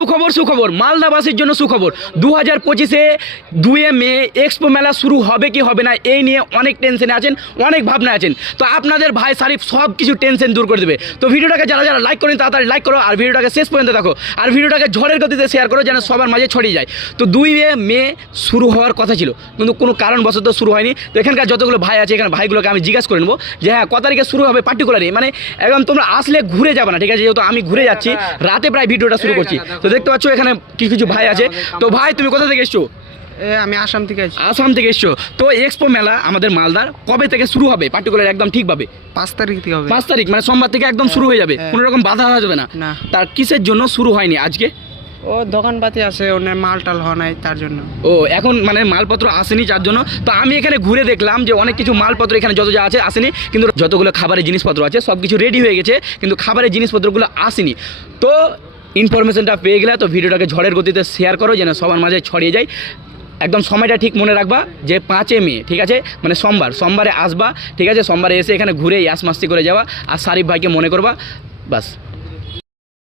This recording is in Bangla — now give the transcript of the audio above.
সুখবর সুখবর মালদাবাসীর জন্য সুখবর 2025-এ 2 মে এক্সপো মেলা শুরু হবে কি হবে না এই নিয়ে অনেক টেনশনে আছেন, অনেক ভাবনা আছেন। তো আপনাদের ভাই শারিফ সব কিছু টেনশন দূর করে দেবে। তো ভিডিওটাকে যারা যারা লাইক করেন তাড়াতাড়ি লাইক করো, আর ভিডিওটাকে শেষ পর্যন্ত দেখো, আর ভিডিওটাকে ঝড়ের গতিতে শেয়ার করো যেন সবার মাঝে ছড়িয়ে যায়। তো 2 মে শুরু হওয়ার কথা ছিল কিন্তু কোনো কারণবশত শুরু হয়নি। তো এখানকার যতগুলো ভাই আছে এখানে ভাইগুলোকে আমি জিজ্ঞাসা করে নেবো যে হ্যাঁ কত তারিখে শুরু হবে পার্টিকুলারলি, মানে একদম তোমরা আসলে ঘুরে যাবে না, ঠিক আছে? যেহেতু আমি ঘুরে যাচ্ছি রাতে প্রায় ভিডিওটা শুরু করছি। তো দেখতে পাচ্ছ এখানে কিছু কিছু ভাই আছে। তো ভাই তুমি কোথা থেকে এসছো? আমি আসাম থেকে আছি। আসাম থেকে এসছো। তো এক্সপো মেলা আমাদের মালদার কবে থেকে শুরু হবে পার্টিকুলার একদম ঠিকভাবে? 5 তারিখ থেকে হবে। 5 তারিখ মানে সোমবার থেকে একদম শুরু হয়ে যাবে, কোনো রকম বাধা আসবে না? না। তার কিসের জন্য শুরু হয়নি আজকে? ও দোকানপাতি আছে, ওনে মাল টাল হয় নাই তার জন্য। ও এখন মানে মালপত্র আসেনি যার জন্য। তো আমি এখানে ঘুরে দেখলাম যে অনেক কিছু মালপত্র এখানে যত যা আছে আসেনি, কিন্তু যতগুলো খাবারের জিনিসপত্র আছে সব কিছু রেডি হয়ে গেছে, কিন্তু খাবারের জিনিসপত্রগুলো আসেনি। তো ইনফরমেশনটা পেয়ে গেলে তো ভিডিওটাকে ঝড়ের গতিতে শেয়ার করো যেন সবার মাঝে ছড়িয়ে যায়। একদম সময়টা ঠিক মনে রাখবা যে 5 মে, ঠিক আছে? মানে সোমবারে আসবা, ঠিক আছে? সোমবারে এসে এখানে ঘুরে ইয়াস মাস্তি করে যাওয়া আর শারিফ ভাইকে মনে করবা, বাস।